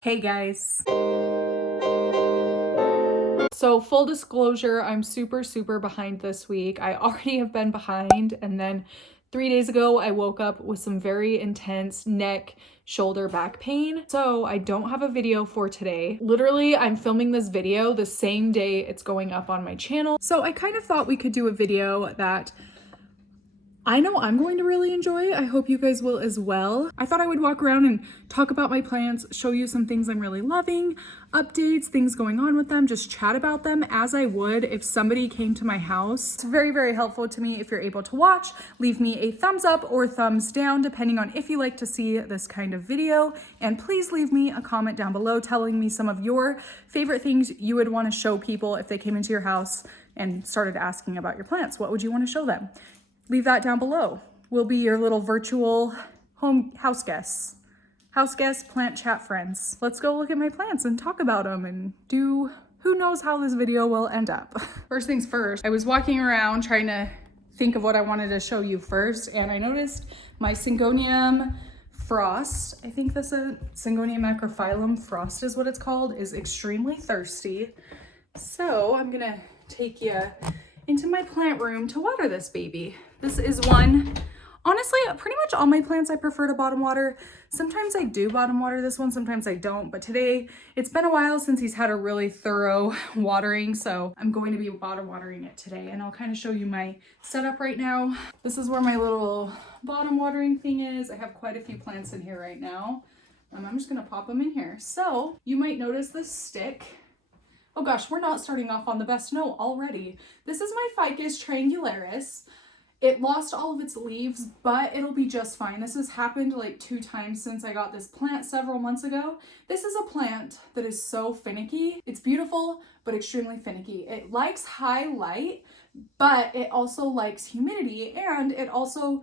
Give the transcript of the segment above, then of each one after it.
Hey guys. So full disclosure, I'm super behind this week. I already have been behind, and then 3 days ago I woke up with some very intense neck, shoulder, back pain. So I don't have a video for today. Literally, I'm filming this video the same day it's going up on my channel. So I kind of thought we could do a video that I know I'm going to really enjoy. I hope you guys will as well. I thought I would walk around and talk about my plants, show you some things I'm really loving, updates, things going on with them, just chat about them as I would if somebody came to my house. It's very helpful to me if you're able to watch. Leave me a thumbs up or thumbs down depending on if you like to see this kind of video. And please leave me a comment down below telling me some of your favorite things you would want to show people if they came into your house and started asking about your plants. What would you want to show them? Leave that down below. We'll be your little virtual house guests, plant chat friends. Let's go look at my plants and talk about them and do who knows how this video will end up. First things first, I was walking around trying to think of what I wanted to show you first, and I noticed my Syngonium frost, I think this is Syngonium macrophyllum frost is what it's called, is extremely thirsty. So I'm gonna take you into my plant room to water this baby. This is one, honestly, pretty much all my plants I prefer to bottom water. Sometimes I do bottom water this one, sometimes I don't, but today, it's been a while since he's had a really thorough watering, so I'm going to be bottom watering it today, and I'll kind of show you my setup right now. This is where my little bottom watering thing is. I have quite a few plants in here right now. I'm just gonna pop them in here. So, you might notice this stick. Oh gosh, we're not starting off on the best note already. This is my Ficus Triangularis. It lost all of its leaves, but it'll be just fine. This has happened like 2 times since I got this plant several months ago. This is a plant that is so finicky. It's beautiful, but extremely finicky. It likes high light, but it also likes humidity, and it also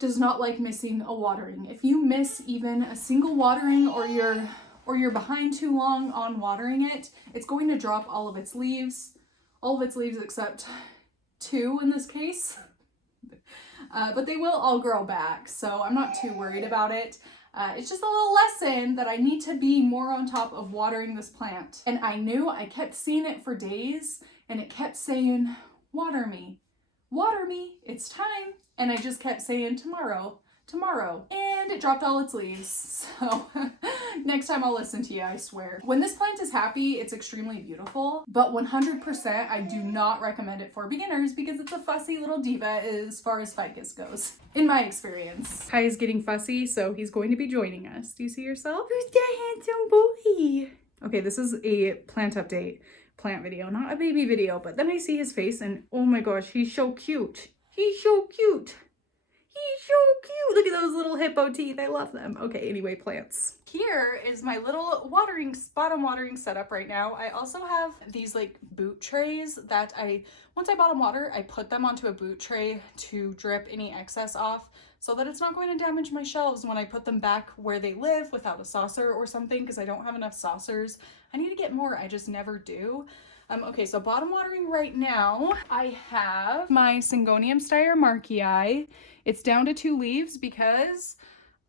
does not like missing a watering. If you miss even a single watering or you're behind too long on watering it, it's going to drop all of its leaves except 2 in this case. But they will all grow back, so I'm not too worried about it. It's just a little lesson that I need to be more on top of watering this plant. And I kept seeing it for days, and it kept saying, water me, it's time. And I just kept saying, tomorrow. And it dropped all its leaves. So next time I'll listen to you, I swear. When this plant is happy, it's extremely beautiful, but 100% I do not recommend it for beginners because it's a fussy little diva as far as ficus goes, in my experience. Kai is getting fussy, so he's going to be joining us. Do you see yourself? Who's that handsome boy? Okay, this is a plant update, plant video, not a baby video, but then I see his face and oh my gosh, he's so cute. He's so cute. Look at those little hippo teeth. I love them. Okay, anyway, plants. Here is my little bottom watering setup right now. I also have these like boot trays that once I bottom water, I put them onto a boot tray to drip any excess off so that it's not going to damage my shelves when I put them back where they live without a saucer or something, because I don't have enough saucers. I need to get more. I just never do. Okay, so bottom watering right now, I have my Syngonium styromarkii. It's down to 2 leaves because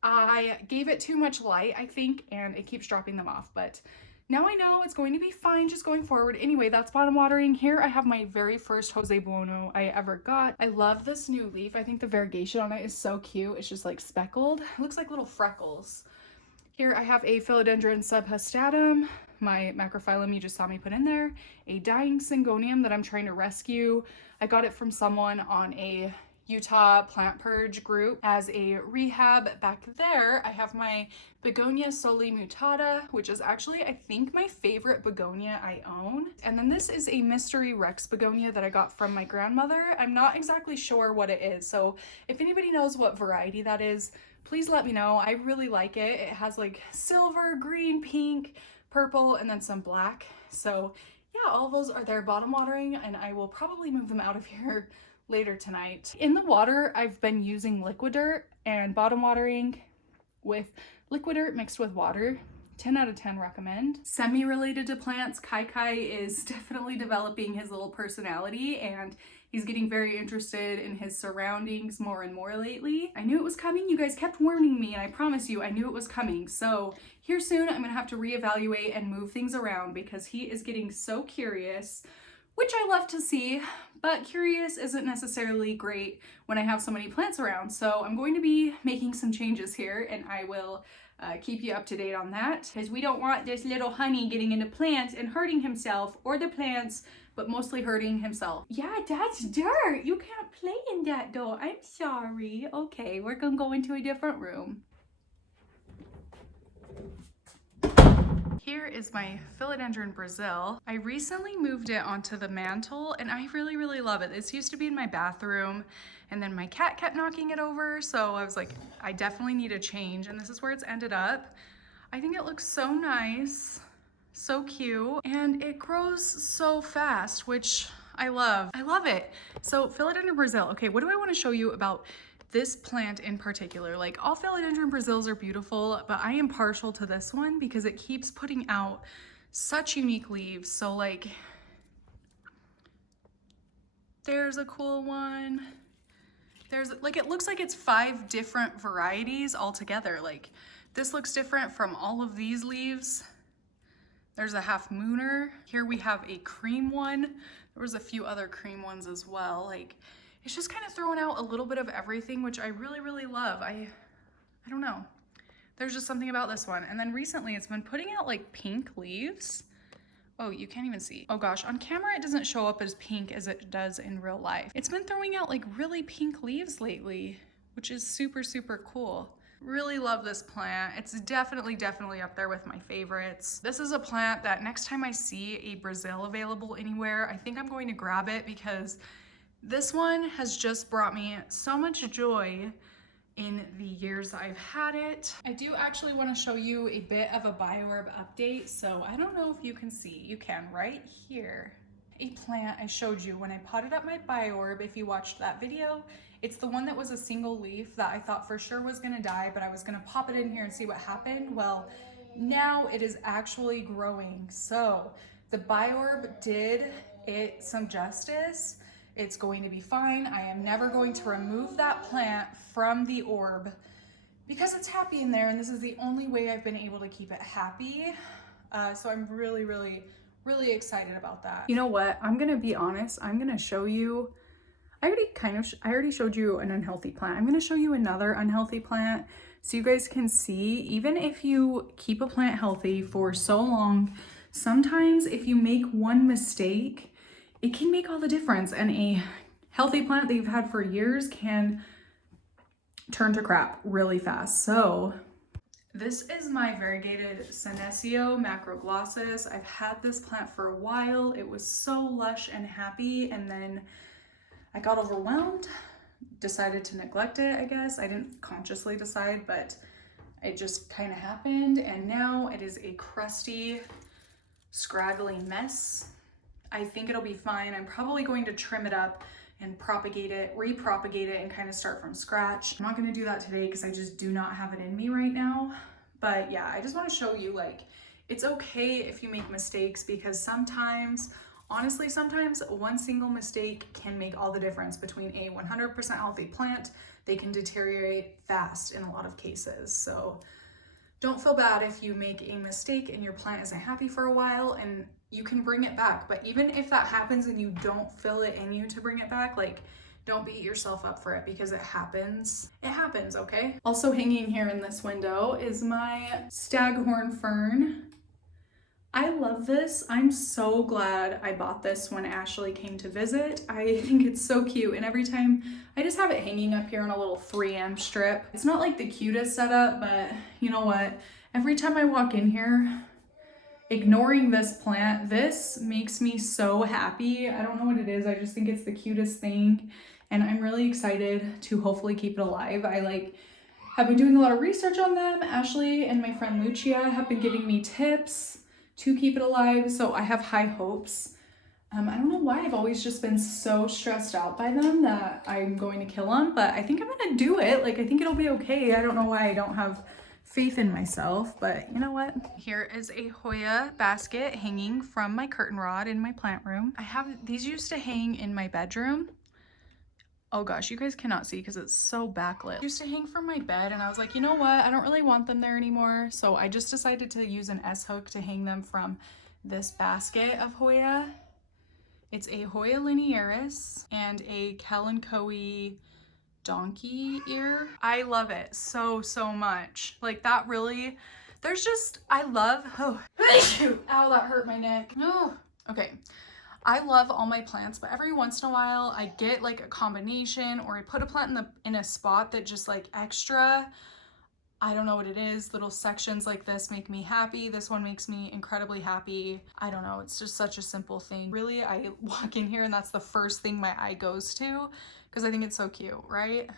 I gave it too much light, I think, and it keeps dropping them off. But now I know it's going to be fine just going forward. Anyway, that's bottom watering. Here I have my very first Buono I ever got. I love this new leaf. I think the variegation on it is so cute. It's just like speckled. It looks like little freckles. Here I have a Philodendron Subhastatum, my macrophyllum you just saw me put in there, a dying Syngonium that I'm trying to rescue. I got it from someone on a Utah plant purge group as a rehab. Back there I have my Begonia Immaculata, which is actually I think my favorite begonia I own. And then this is a mystery Rex Begonia that I got from my grandmother. I'm not exactly sure what it is, so if anybody knows what variety that is, please let me know. I really like it. It has like silver, green, pink, purple, and then some black. So yeah, all those are their bottom watering, and I will probably move them out of here later tonight. In the water, I've been using liquid dirt and bottom watering with liquid dirt mixed with water 10 out of 10 recommend. Semi-related to plants, Kai Kai is definitely developing his little personality, and he's getting very interested in his surroundings more and more lately. I knew it was coming. You guys kept warning me, and I promise you I knew it was coming. So here soon I'm gonna have to reevaluate and move things around because he is getting so curious, which I love to see, but curious isn't necessarily great when I have so many plants around. So I'm going to be making some changes here, and I will keep you up to date on that, because we don't want this little honey getting into plants and hurting himself or the plants, but mostly hurting himself. Yeah, that's dirt. You can't play in that though. I'm sorry. Okay, we're gonna go into a different room. Here is my Philodendron Brazil. I recently moved it onto the mantle and I really, really love it. This used to be in my bathroom and then my cat kept knocking it over. So I was like, I definitely need a change, and this is where it's ended up. I think it looks so nice, so cute, and it grows so fast, which I love. I love it. So Philodendron Brazil. Okay, what do I want to show you about this plant in particular? Like, all Philodendron Brazils are beautiful, but I am partial to this one because it keeps putting out such unique leaves. So like, there's a cool one. There's like, it looks like it's 5 different varieties all together. Like, this looks different from all of these leaves. There's a half mooner. Here we have a cream one. There was a few other cream ones as well. Like, it's just kind of throwing out a little bit of everything, which I really, really love. I don't know. There's just something about this one. And then recently it's been putting out like pink leaves. Oh, you can't even see. Oh gosh, on camera it doesn't show up as pink as it does in real life. It's been throwing out like really pink leaves lately, which is super, super cool. Really love this plant. It's definitely up there with my favorites. This is a plant that next time I see a Brazil available anywhere, I think I'm going to grab it because this one has just brought me so much joy in the years I've had it. I do actually want to show you a bit of a Biorb update. So I don't know if you can see, you can right here. A plant I showed you when I potted up my Biorb, if you watched that video. It's the one that was a single leaf that I thought for sure was gonna die, but I was gonna pop it in here and see what happened. Well, now it is actually growing. So the Biorb did it some justice. It's going to be fine. I am never going to remove that plant from the orb because it's happy in there, and this is the only way I've been able to keep it happy. So I'm really, really, really excited about that. You know what? I'm gonna be honest. I'm gonna show you, I already showed you an unhealthy plant. I'm gonna show you another unhealthy plant so you guys can see, even if you keep a plant healthy for so long, sometimes if you make one mistake, it can make all the difference, and a healthy plant that you've had for years can turn to crap really fast. So this is my variegated Senecio macroglossus. I've had this plant for a while. It was so lush and happy, and then I got overwhelmed, decided to neglect it, I guess. I didn't consciously decide, but it just kind of happened, and now it is a crusty, scraggly mess. I think it'll be fine. I'm probably going to trim it up and propagate it, repropagate it, and kind of start from scratch. I'm not gonna do that today because I just do not have it in me right now. But yeah, I just want to show you, like, it's okay if you make mistakes, because sometimes, honestly, sometimes one single mistake can make all the difference between a 100% healthy plant. They can deteriorate fast in a lot of cases. So don't feel bad if you make a mistake and your plant isn't happy for a while, and you can bring it back. But even if that happens and you don't feel it in you to bring it back, like, don't beat yourself up for it because it happens. It happens, okay? Also hanging here in this window is my Staghorn Fern. I love this. I'm so glad I bought this when Ashley came to visit. I think it's so cute, and every time I just have it hanging up here on a little 3M strip. It's not like the cutest setup, but you know what? Every time I walk in here, ignoring this plant, this makes me so happy. I don't know what it is. I just think it's the cutest thing, and I'm really excited to hopefully keep it alive. I have been doing a lot of research on them. Ashley and my friend Lucia have been giving me tips to keep it alive, so I have high hopes. I don't know why I've always just been so stressed out by them that I'm going to kill them, but I think I'm gonna do it. Like, I think it'll be okay. I don't know why I don't have faith in myself, but you know what? Here is a Hoya basket hanging from my curtain rod in my plant room. I have, these used to hang in my bedroom. Oh gosh, you guys cannot see because it's so backlit. Used to hang from my bed and I was like, you know what? I don't really want them there anymore. So I just decided to use an S-hook to hang them from this basket of Hoya. It's a Hoya linearis and a Kalanchoe donkey ear. I love it so much. Like that really, there's just, I love, oh, ow, that hurt my neck. Oh, okay. I love all my plants, but every once in a while I get like a combination, or I put a plant in a spot that just like extra, I don't know what it is. Little sections like this make me happy. This one makes me incredibly happy. I don't know. It's just such a simple thing. Really, I walk in here and that's the first thing my eye goes to because I think it's so cute, right?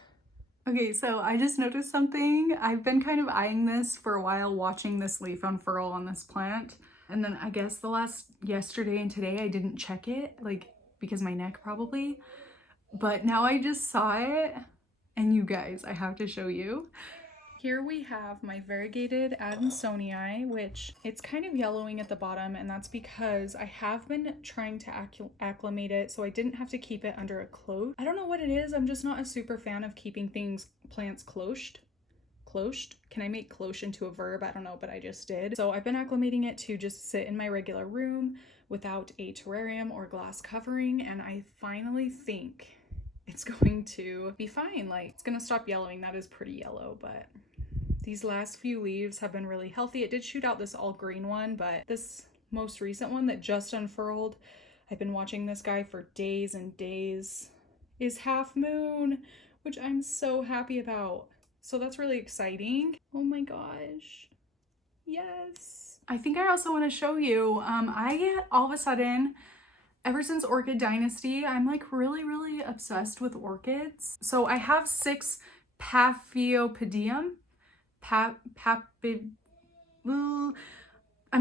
Okay, so I just noticed something. I've been kind of eyeing this for a while, watching this leaf unfurl on this plant. And then I guess yesterday and today I didn't check it, like because my neck probably. But now I just saw it and you guys, I have to show you. Here we have my Variegated Adansonii, which it's kind of yellowing at the bottom, and that's because I have been trying to acclimate it so I didn't have to keep it under a cloche. I don't know what it is, I'm just not a super fan of keeping plants cloached. Cloached? Can I make cloche into a verb? I don't know, but I just did. So I've been acclimating it to just sit in my regular room without a terrarium or glass covering, and I finally think it's going to be fine. Like, it's gonna stop yellowing. That is pretty yellow, but these last few leaves have been really healthy. It did shoot out this all green one, but this most recent one that just unfurled, I've been watching this guy for days and days, is Half Moon, which I'm so happy about. So that's really exciting. Oh my gosh. Yes. I think I also want to show you, I get all of a sudden, ever since Orchid Dynasty, I'm like really obsessed with orchids. So I have 6 Paphiopedium. I'm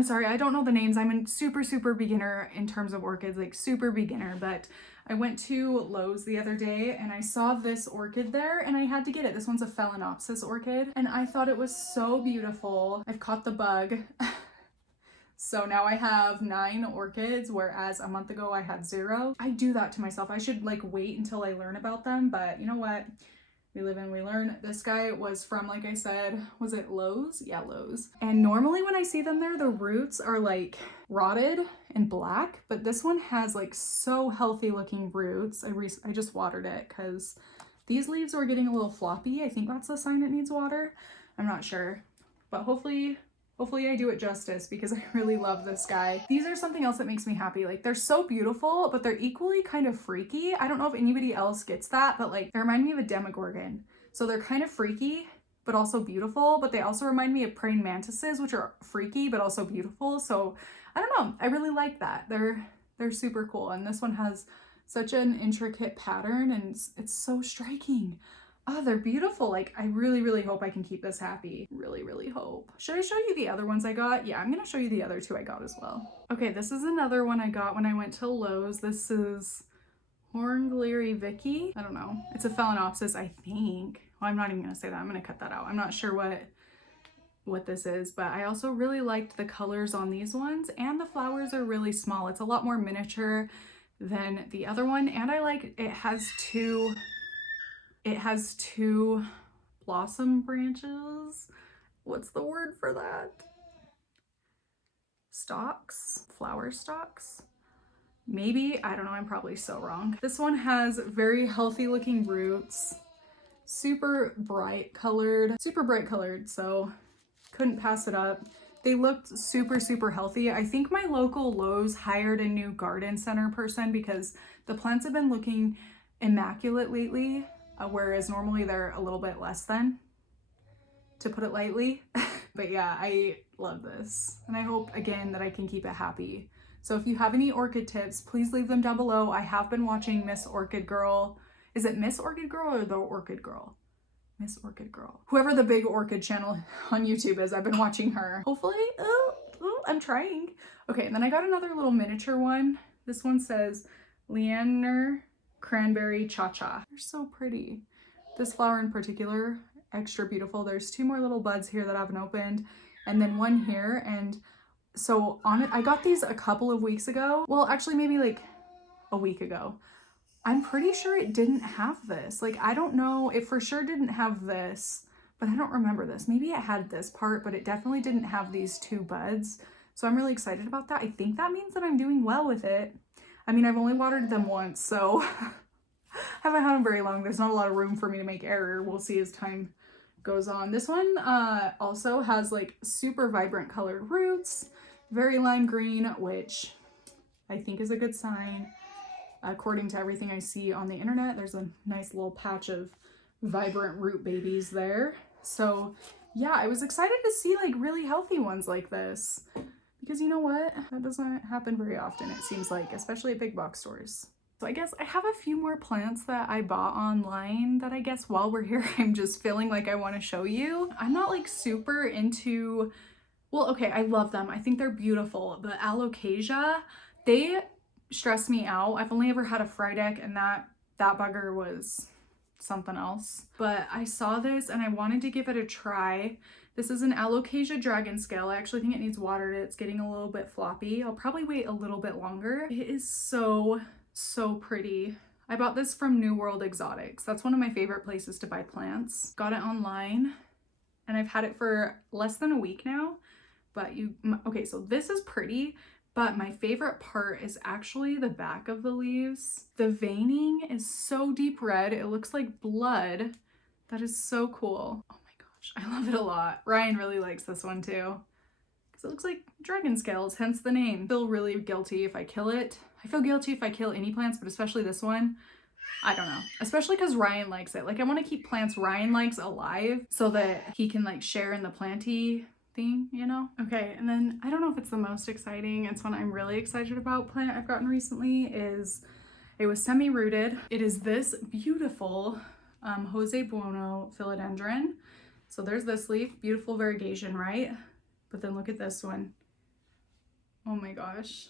sorry, I don't know the names. I'm a super beginner in terms of orchids, like super beginner, but I went to Lowe's the other day and I saw this orchid there and I had to get it. This one's a Phalaenopsis Orchid and I thought it was so beautiful. I've caught the bug. So now I have 9 orchids, whereas a month ago I had 0. I do that to myself. I should like wait until I learn about them, but you know what? We live and we learn. This guy was from, like I said, was it Lowe's? Yeah, Lowe's. And normally when I see them there, the roots are like rotted and black, but this one has like so healthy looking roots. I just watered it because these leaves were getting a little floppy. I think that's a sign it needs water. I'm not sure, but hopefully I do it justice because I really love this guy. These are something else that makes me happy. Like, they're so beautiful, but they're equally kind of freaky. I don't know if anybody else gets that, but like, they remind me of a Demogorgon. So they're kind of freaky, but also beautiful, but they also remind me of praying mantises, which are freaky, but also beautiful. So I don't know, I really like that. They're super cool. And this one has such an intricate pattern and it's so striking. Oh, they're beautiful. Like, I really hope I can keep this happy. Really hope. Should I show you the other ones I got? Yeah, I'm gonna show you the other 2 I got as well. Okay, this is another one I got when I went to Lowe's. This is Horngleary Vicky. I don't know. It's a Phalaenopsis, I think. Well, I'm not even gonna say that. I'm gonna cut that out. I'm not sure what this is, but I also really liked the colors on these ones, and the flowers are really small. It's a lot more miniature than the other one, and I like it has 2 blossom branches. What's the word for that? Stalks? Flower stalks? Maybe, I don't know, I'm probably so wrong. This one has very healthy looking roots, super bright colored, so couldn't pass it up. They looked super healthy. I think my local Lowe's hired a new garden center person because the plants have been looking immaculate lately. Whereas normally they're a little bit less than, to put it lightly. But yeah, I love this. And I hope, again, that I can keep it happy. So if you have any orchid tips, please leave them down below. I have been watching Miss Orchid Girl. Is it Miss Orchid Girl or The Orchid Girl? Miss Orchid Girl. Whoever the big orchid channel on YouTube is, I've been watching her. Hopefully, I'm trying. Okay, and then I got another little miniature one. This one says Leaner Cranberry Cha-Cha. They're so pretty. This flower in particular extra beautiful. There's 2 more little buds here that I haven't opened, and then 1 here. And so on it, I got these a couple of weeks ago. Well, actually maybe like a week ago. I'm pretty sure it didn't have this. Like, I don't know, it for sure didn't have this, but I don't remember this. Maybe it had this part, but it definitely didn't have these 2 buds. So I'm really excited about that. I think that means that I'm doing well with it. I mean, I've only watered them once, so haven't had them very long. There's not a lot of room for me to make error. We'll see as time goes on. This one also has like super vibrant colored roots, very lime green, which I think is a good sign. According to everything I see on the internet, there's a nice little patch of vibrant root babies there. So yeah, I was excited to see like really healthy ones like this, because you know what? That doesn't happen very often, it seems like, especially at big box stores. So I guess I have a few more plants that I bought online that I guess while we're here, I'm just feeling like I want to show you. I'm not like super into, well, okay, I love them. I think they're beautiful. The Alocasia, they stress me out. I've only ever had a Frydek, and that bugger was something else. But I saw this and I wanted to give it a try. This is an Alocasia dragon scale. I actually think it needs watered. It's getting a little bit floppy. I'll probably wait a little bit longer. It is so pretty. I bought this from New World Exotics. That's one of my favorite places to buy plants. Got it online and I've had it for less than a week now. But okay, so this is pretty. But my favorite part is actually the back of the leaves. The veining is so deep red. It looks like blood. That is so cool. Oh my gosh, I love it a lot. Ryan really likes this one too, because it looks like dragon scales, hence the name. I feel really guilty if I kill it. I feel guilty if I kill any plants, but especially this one. I don't know, especially because Ryan likes it. Like, I want to keep plants Ryan likes alive so that he can like share in the planty thing, you know? Okay, and then I don't know if it's the most exciting, it's one I'm really excited about plant I've gotten recently. Is it was semi-rooted. It is this beautiful Jose Buono philodendron. So there's this leaf, beautiful variegation, right? But then look at this one. Oh my gosh,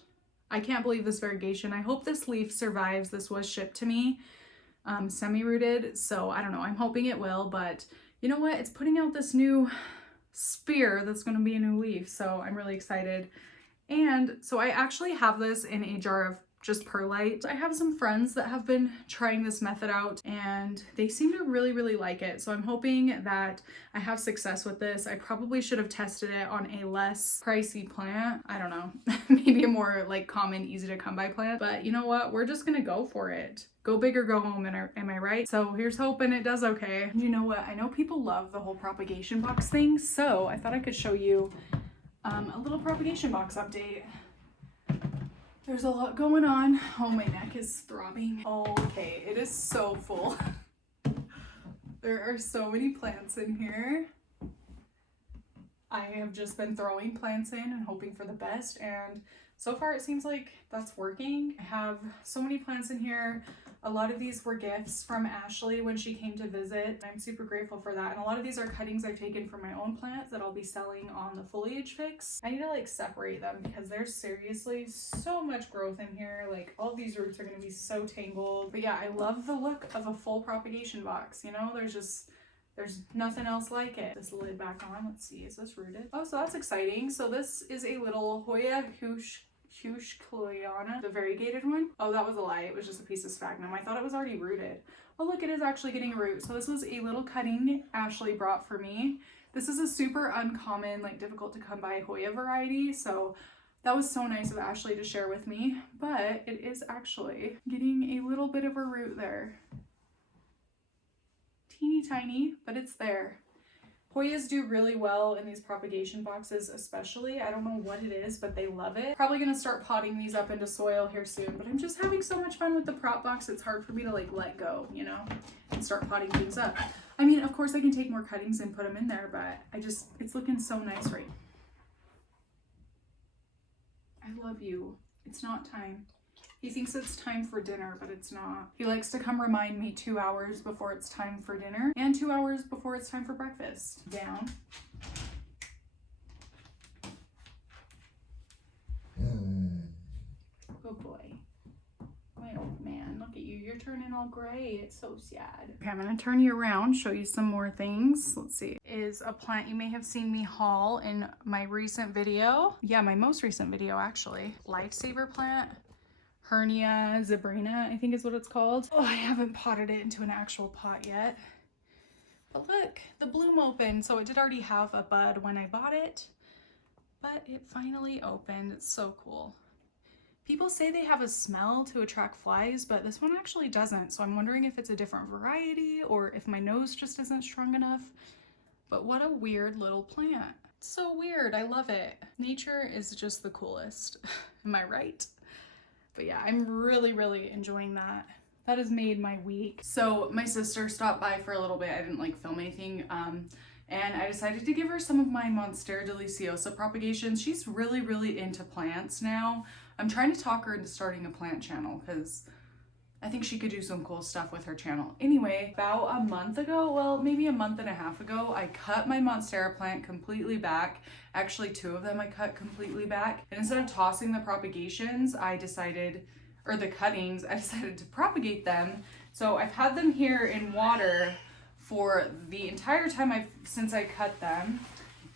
I can't believe this variegation. I hope this leaf survives. This was shipped to me semi-rooted, so I don't know, I'm hoping it will. But you know what, it's putting out this new spear that's going to be a new leaf, so I'm really excited. And so I actually have this in a jar of just perlite. I have some friends that have been trying this method out and they seem to really like it, so I'm hoping that I have success with this. I probably should have tested it on a less pricey plant. I don't know, maybe a more like common, easy to come by plant, but you know what, we're just gonna go for it. Go big or go home, am I right? So here's hoping it does okay. You know what, I know people love the whole propagation box thing, so I thought I could show you a little propagation box update. There's a lot going on. Oh, my neck is throbbing. Okay, it is so full. There are so many plants in here. I have just been throwing plants in and hoping for the best, and so far it seems like that's working. I have so many plants in here. A lot of these were gifts from Ashley when she came to visit. I'm super grateful for that. And a lot of these are cuttings I've taken from my own plants that I'll be selling on the foliage fix. I need to like separate them because there's seriously so much growth in here. Like, all these roots are going to be so tangled. But yeah, I love the look of a full propagation box. You know, there's nothing else like it. This lid back on. Let's see, is this rooted? Oh, so that's exciting. So this is a little Hoya Houseplants, the variegated one. Oh, that was a lie. It was just a piece of sphagnum. I thought it was already rooted. Oh, look, it is actually getting a root. So this was a little cutting Ashley brought for me. This is a super uncommon, like difficult to come by Hoya variety. So that was so nice of Ashley to share with me. But it is actually getting a little bit of a root there. Teeny tiny, but it's there. Hoyas do really well in these propagation boxes especially. I don't know what it is, but they love it. Probably gonna start potting these up into soil here soon, but I'm just having so much fun with the prop box, it's hard for me to like let go, you know, and start potting things up. I mean, of course I can take more cuttings and put them in there, but it's looking so nice right now. I love you. It's not time. He thinks it's time for dinner, but it's not. He likes to come remind me 2 hours before it's time for dinner and 2 hours before it's time for breakfast. Down. Good boy. My old man, look at at you. You're turning all gray. It's so sad. Okay, I'm gonna turn you around, show you some more things. Let's see. Is a plant you may have seen me haul in my recent video. Yeah, my most recent video actually. Lifesaver plant. Hernia zebrina, I think is what it's called. Oh, I haven't potted it into an actual pot yet. But look, the bloom opened. So it did already have a bud when I bought it, but it finally opened. It's so cool. People say they have a smell to attract flies, but this one actually doesn't. So I'm wondering if it's a different variety or if my nose just isn't strong enough. But what a weird little plant. It's so weird. I love it. Nature is just the coolest. Am I right? But yeah, I'm really, really enjoying that. That has made my week. So my sister stopped by for a little bit. I didn't like film anything. And I decided to give her some of my Monstera deliciosa propagations. She's really, really into plants now. I'm trying to talk her into starting a plant channel because I think she could do some cool stuff with her channel. Anyway, about a month ago, well, maybe a month and a half ago, I cut my Monstera plant completely back. Actually, 2 of them I cut completely back. And instead of tossing the propagations, I decided to propagate them. So I've had them here in water for the entire time since I cut them.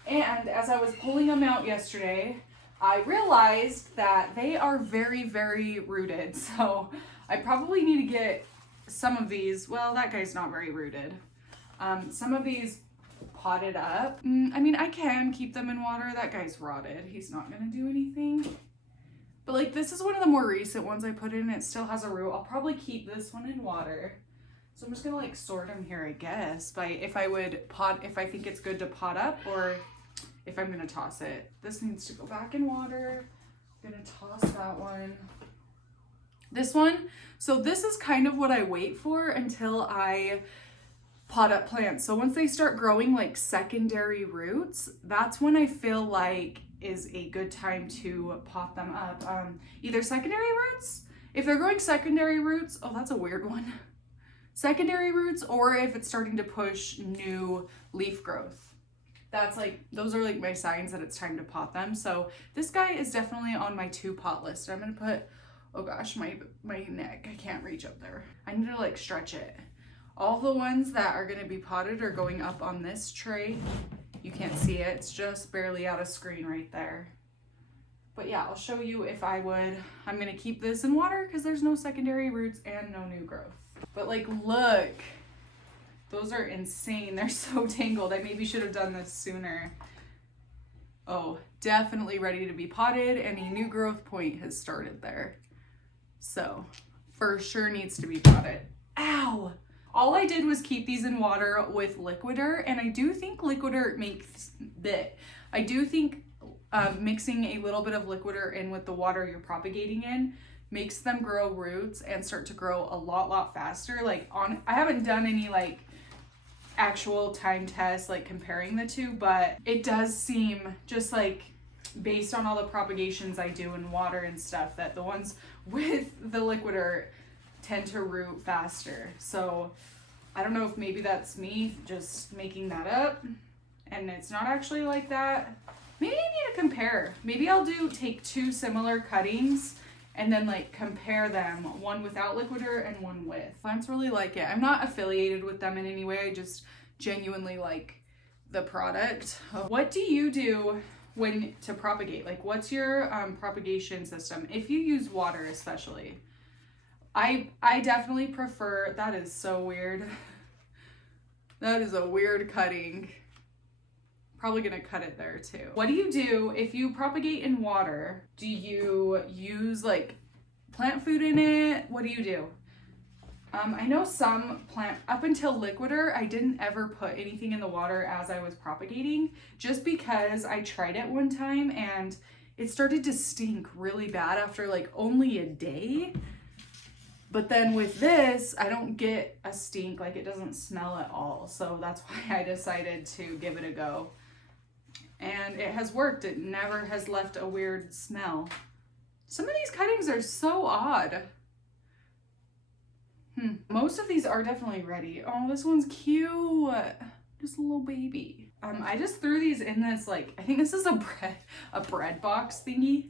And as I was pulling them out yesterday, I realized that they are very, very rooted. So I probably need to get some of these, well, that guy's not very rooted. Some of these potted up. I mean, I can keep them in water. That guy's rotted. He's not gonna do anything. But like, this is one of the more recent ones I put in. It still has a root. I'll probably keep this one in water. So I'm just gonna like sort them here, I guess, by if I think it's good to pot up or if I'm gonna toss it. This needs to go back in water. I'm gonna toss that one. This one, so this is kind of what I wait for until I pot up plants. So once they start growing like secondary roots, that's when I feel like is a good time to pot them up. Either secondary roots, if they're growing secondary roots, oh, that's a weird one. Secondary roots, or if it's starting to push new leaf growth. That's like, those are like my signs that it's time to pot them. So this guy is definitely on my 2-pot list. I'm gonna put, oh gosh, my neck, I can't reach up there. I need to like stretch it. All the ones that are gonna be potted are going up on this tray. You can't see it, it's just barely out of screen right there. But yeah, I'll show you if I would. I'm gonna keep this in water because there's no secondary roots and no new growth. But like, look, those are insane. They're so tangled. I maybe should have done this sooner. Oh, definitely ready to be potted, and a new growth point has started there. So for sure needs to be potted. Ow! All I did was keep these in water with liquider, and I do think liquider makes mixing a little bit of liquider in with the water you're propagating in makes them grow roots and start to grow a lot faster. Like I haven't done any like actual time tests like comparing the two, but it does seem just like based on all the propagations I do in water and stuff that the ones with the liquider tend to root faster. So I don't know if maybe that's me just making that up and it's not actually like that. Maybe I need to compare. Maybe I'll take 2 similar cuttings and then like compare them, one without liquider and one with. Plants really like it. I'm not affiliated with them in any way. I just genuinely like the product. What do you do when to propagate? Like, what's your propagation system? If you use water especially. I definitely prefer, that is so weird. That is a weird cutting. Probably gonna cut it there too. What do you do if you propagate in water? Do you use like plant food in it? What do you do? I know some plant, up until liquider, I didn't ever put anything in the water as I was propagating, just because I tried it one time and it started to stink really bad after like only a day. But then with this, I don't get a stink, like it doesn't smell at all. So that's why I decided to give it a go. And it has worked. It never has left a weird smell. Some of these cuttings are so odd. Most of these are definitely ready. Oh, this one's cute. Just a little baby. I just threw these in this, like, I think this is a bread box thingy.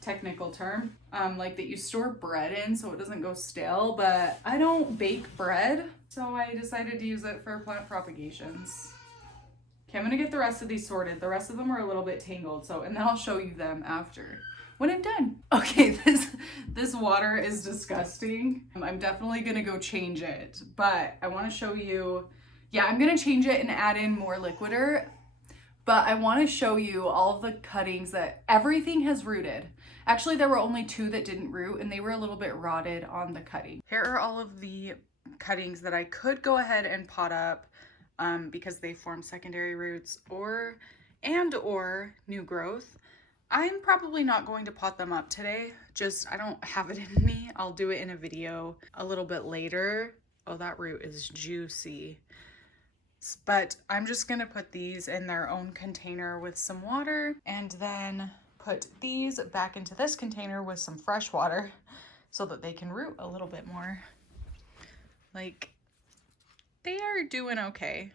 technical term, like that you store bread in so it doesn't go stale, but I don't bake bread, so I decided to use it for plant propagations. Okay, I'm gonna get the rest of these sorted. The rest of them are a little bit tangled, so, and then I'll show you them after when I'm done. Okay, this water is disgusting. I'm definitely gonna go change it, but I wanna show you, yeah, I'm gonna change it and add in more liquider, but I wanna show you all of the cuttings that everything has rooted. Actually, there were only 2 that didn't root, and they were a little bit rotted on the cutting. Here are all of the cuttings that I could go ahead and pot up because they form secondary roots or new growth. I'm probably not going to pot them up today. I don't have it in me. I'll do it in a video a little bit later. Oh, that root is juicy. But I'm just gonna put these in their own container with some water and then put these back into this container with some fresh water so that they can root a little bit more. Like, they are doing okay.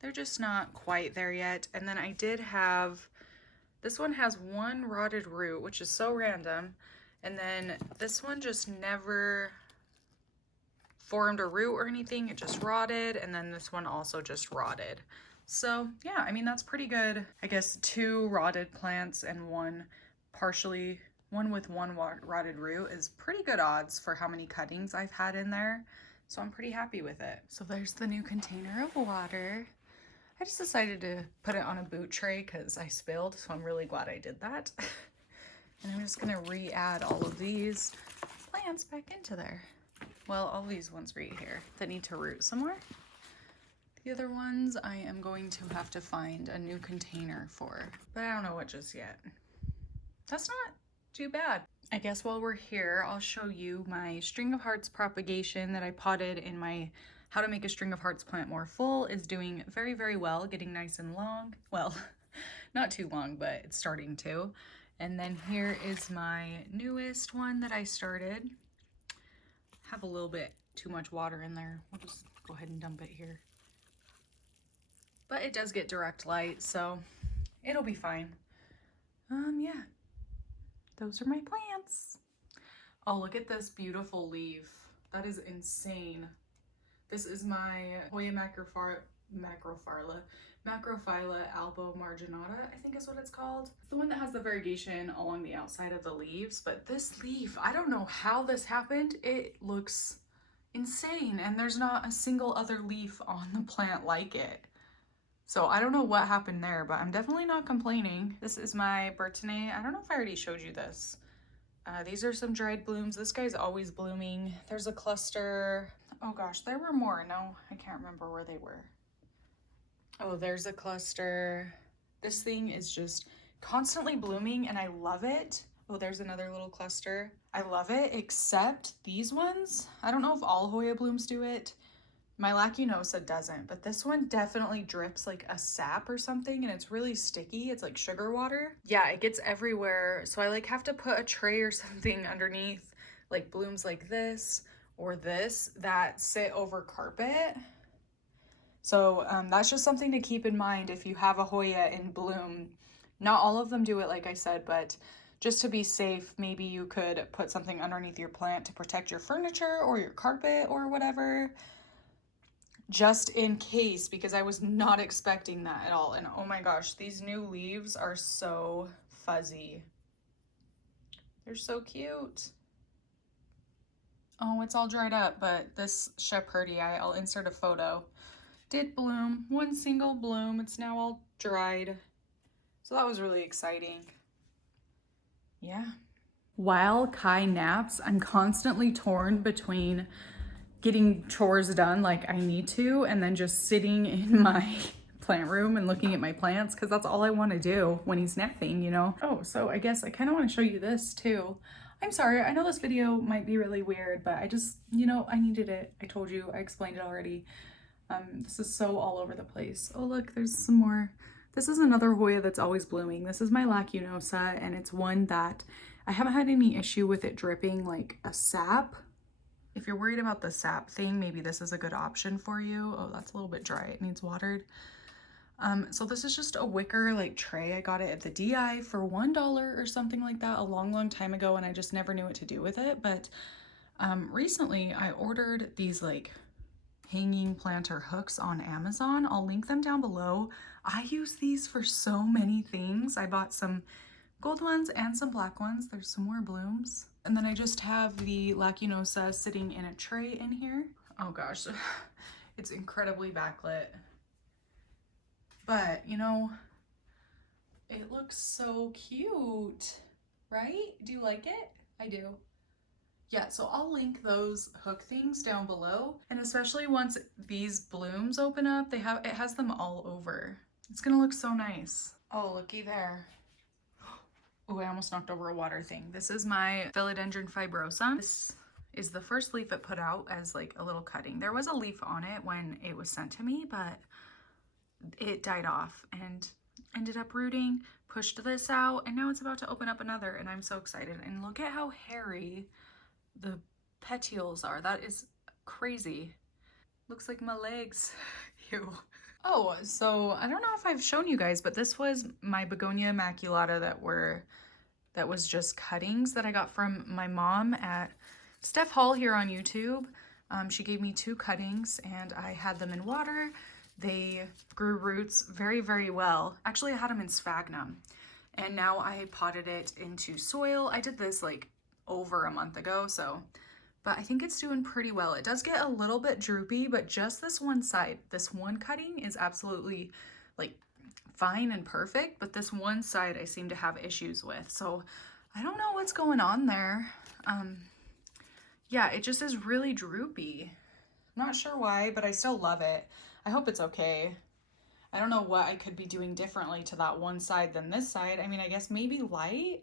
They're just not quite there yet. And then I did have, this one has 1 rotted root, which is so random. And then this one just never formed a root or anything. It just rotted. And then this one also just rotted. So yeah, I mean, that's pretty good. I guess 2 rotted plants and one with one rotted root is pretty good odds for how many cuttings I've had in there. So I'm pretty happy with it. So there's the new container of water. I just decided to put it on a boot tray because I spilled, so I'm really glad I did that. And I'm just gonna re-add all of these plants back into there. Well, all these ones right here that need to root some more. The other ones I am going to have to find a new container for, but I don't know what just yet. That's not too bad. I guess while we're here, I'll show you my string of hearts propagation that I potted in my How to Make a String of Hearts Plant More Full. Is doing very, very well, getting nice and long. Well, not too long, but it's starting to. And then here is my newest one that I started. Have a little bit too much water in there. We'll just go ahead and dump it here. But it does get direct light, so it'll be fine. Yeah. Those are my plants. Oh, look at this beautiful leaf. That is insane. This is my Hoya Macrophylla Albo Marginata, I think is what it's called. It's the one that has the variegation along the outside of the leaves. But this leaf, I don't know how this happened. It looks insane, and there's not a single other leaf on the plant like it. So I don't know what happened there, but I'm definitely not complaining. This is my Bertinae. I don't know if I already showed you this. These are some dried blooms. This guy's always blooming. There's a cluster. Oh gosh, there were more. No, I can't remember where they were. Oh, there's a cluster. This thing is just constantly blooming and I love it. Oh, there's another little cluster. I love it, except these ones. I don't know if all Hoya blooms do it. My Lacinosa doesn't, but this one definitely drips like a sap or something, and it's really sticky. It's like sugar water. Yeah, it gets everywhere. So I like have to put a tray or something underneath, like blooms like this or this that sit over carpet. So that's just something to keep in mind if you have a Hoya in bloom. Not all of them do it, like I said, but just to be safe, maybe you could put something underneath your plant to protect your furniture or your carpet or whatever. Just in case, because I was not expecting that at all. And oh my gosh, these new leaves are so fuzzy. They're so cute. Oh, it's all dried up, but this Shepherdii, I'll insert a photo, did bloom. One single bloom. It's now all dried. So that was really exciting. Yeah. While Kai naps, I'm constantly torn between getting chores done like I need to, and then just sitting in my plant room and looking at my plants, because that's all I want to do when he's napping, you know? Oh, so I guess I kind of want to show you this too. I'm sorry, I know this video might be really weird, but I just, you know, I needed it. I told you, I explained it already. This is so all over the place. Oh look, there's some more. This is another Hoya that's always blooming. This is my Lacinosa, and it's one that I haven't had any issue with it dripping like a sap. If you're worried about the sap thing, maybe this is a good option for you. Oh, that's a little bit dry. It needs watered. So this is just a wicker like tray. I got it at the DI for $1 or something like that a long time ago, and I just never knew what to do with it. But recently I ordered these like hanging planter hooks on Amazon. I'll link them down below. I use these for so many things. I bought some gold ones and some black ones. There's some more blooms. And then I just have the Lacunosa sitting in a tray in here. Oh gosh, it's incredibly backlit. But, you know, it looks so cute, right? Do you like it? I do. Yeah, so I'll link those hook things down below. And especially once these blooms open up, it has them all over. It's gonna look so nice. Oh, looky there. Oh, I almost knocked over a water thing. This is my Philodendron Fibrosum. This is the first leaf it put out as like a little cutting. There was a leaf on it when it was sent to me, but it died off and ended up rooting, pushed this out, and now it's about to open up another, and I'm so excited. And look at how hairy the petioles are. That is crazy. Looks like my legs. Ew. Oh, so I don't know if I've shown you guys, but this was my Begonia Immaculata that was just cuttings that I got from my mom at Steph Hall here on YouTube. She gave me 2 cuttings and I had them in water. They grew roots very well. Actually, I had them in sphagnum, and now I potted it into soil. I did this like over a month ago, but I think it's doing pretty well. It does get a little bit droopy, but just this one side, this one cutting is absolutely like fine and perfect, but this one side I seem to have issues with. So I don't know what's going on there. Yeah, it just is really droopy. I'm not sure why, but I still love it. I hope it's okay. I don't know what I could be doing differently to that one side than this side. I mean, I guess maybe light.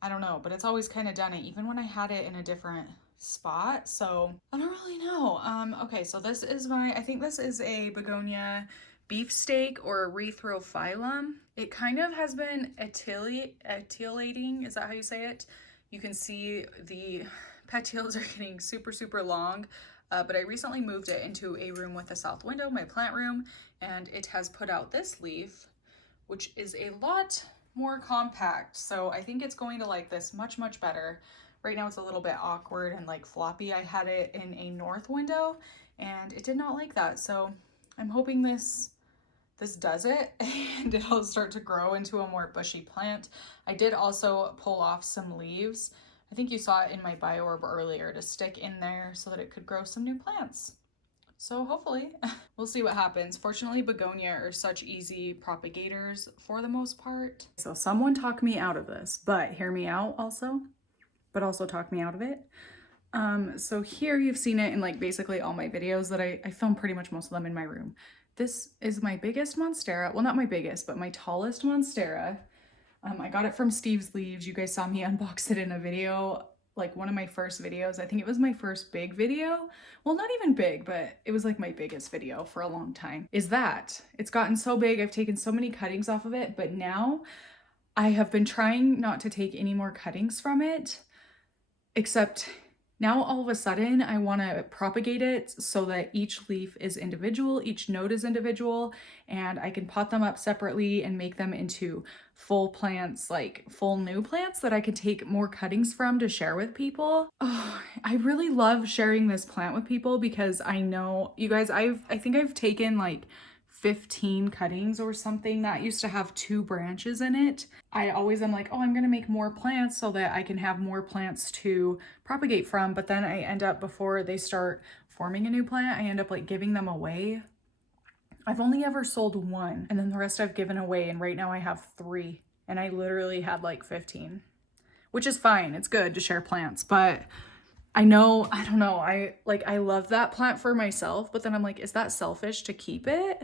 I don't know, but it's always kind of done it, even when I had it in a different spot. So I don't really know. Okay, so this is I think this is a Begonia beefsteak or erythrophyllum. It kind of has been etiolating. Is that how you say it? You can see the petioles are getting super long. But I recently moved it into a room with a south window, my plant room, and it has put out this leaf, which is a lot more compact. So I think it's going to like this much better. Right now it's a little bit awkward and like floppy. I had it in a north window and it did not like that. So I'm hoping this does it and it'll start to grow into a more bushy plant. I did also pull off some leaves. I think you saw it in my Biorb earlier, to stick in there so that it could grow some new plants. So hopefully we'll see what happens. Fortunately, begonia are such easy propagators for the most part. So someone talk me out of this, but hear me out also, but also talk me out of it. So here you've seen it in like basically all my videos that I film pretty much most of them in my room. This is my biggest monstera. Well, not my biggest, but my tallest monstera. I got it from Steve's Leaves. You guys saw me unbox it in a video, like one of my first videos. I think it was my first big video. Well, not even big, but it was like my biggest video for a long time. Is that it's gotten so big. I've taken so many cuttings off of it, but now I have been trying not to take any more cuttings from it, except now all of a sudden I want to propagate it so that each leaf is individual, each node is individual, and I can pot them up separately and make them into full plants, like full new plants that I can take more cuttings from to share with people. Oh, I really love sharing this plant with people because I know you guys, I think I've taken like 15 cuttings or something that used to have 2 branches in it. I always am like, oh, I'm gonna make more plants so that I can have more plants to propagate from, but then I end up, before they start forming a new plant, I end up like giving them away. I've only ever sold 1, and then the rest I've given away, and right now I have 3, and I literally had like 15, which is fine. It's good to share plants, but I know, I don't know, I love that plant for myself, but then I'm like, is that selfish to keep it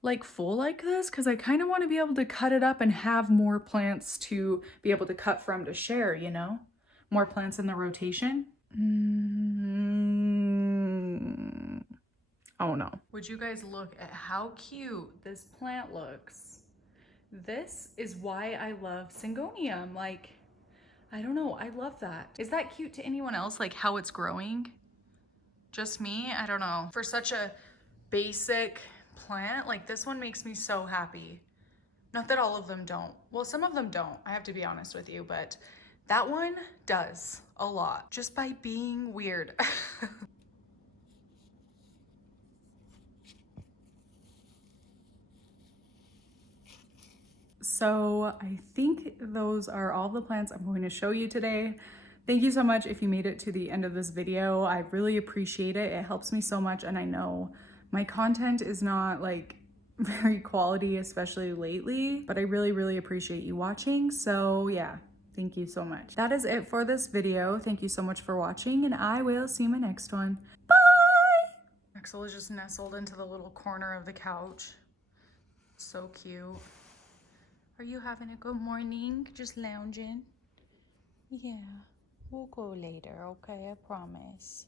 like full like this? Because I kind of want to be able to cut it up and have more plants to be able to cut from to share, you know? More plants in the rotation. Oh no. Would you guys look at how cute this plant looks? This is why I love Syngonium. Like, I don't know, I love that. Is that cute to anyone else? Like how it's growing? Just me? I don't know. For such a basic plant. Like this one makes me so happy. Not that all of them don't. Well, some of them don't, I have to be honest with you, but that one does a lot just by being weird. So I think those are all the plants I'm going to show you today. Thank you so much if you made it to the end of this video. I really appreciate it. It helps me so much, and I know my content is not like very quality, especially lately, but I really appreciate you watching. So yeah, thank you so much. That is it for this video. Thank you so much for watching, and I will see you in my next one. Bye! Axel is just nestled into the little corner of the couch. So cute. Are you having a good morning? Just lounging? Yeah, we'll go later, okay? I promise.